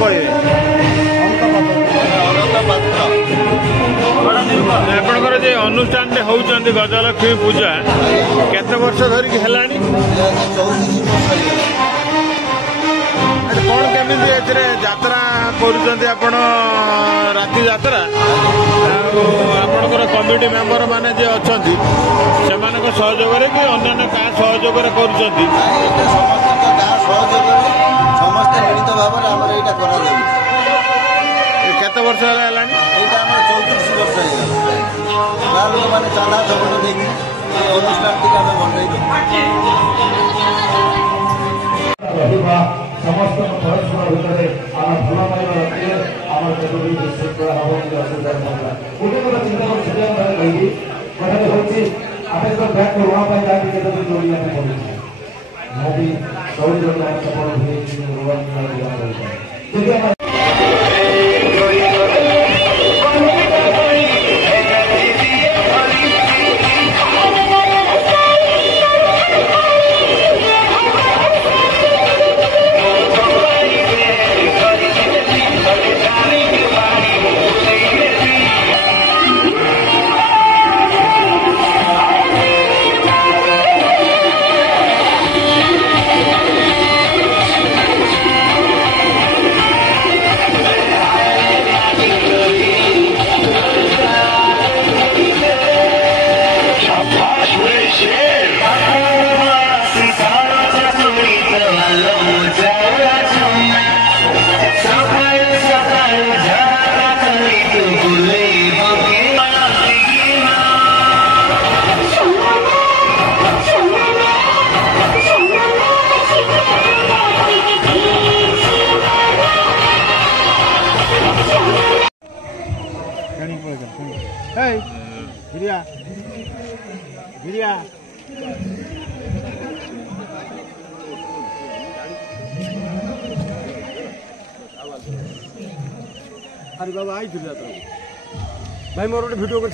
कहे आपणकर जे अनुष्ठान होउचंदी गजलक्ष्मी पूजा केते वर्ष धरिक हेलानी कौन केमिति एथिरे यात्रा करूचंदी आपण राति यात्रा आपणकर कमिटी मेंबर माने जे अछंती सेमानक सहयोग रे कि अन्य का सहयोग रे करूचंदी समस्त मिलित भाव आमर एटा करा जाय केते वर्ष हेलानी एटा आमर 34 वर्ष है गाँ लोक माने चांदा जबन देखि अनुष्ठान टिक आमे बनैलो समस्त परस्पर भितर आम भल पाइबा रखिले आम केतोटी विशृंखला हम असुविधा पड़ा गोटे गोटे चिंता कर कही कथा हूँ आठ बैक करवा जहाँ केतोटी जोड़िया पड़े निहाती दौड़ी दौड़ी सफल हुए अरे बाबा आई भाई मोर गोटे भिडियो कर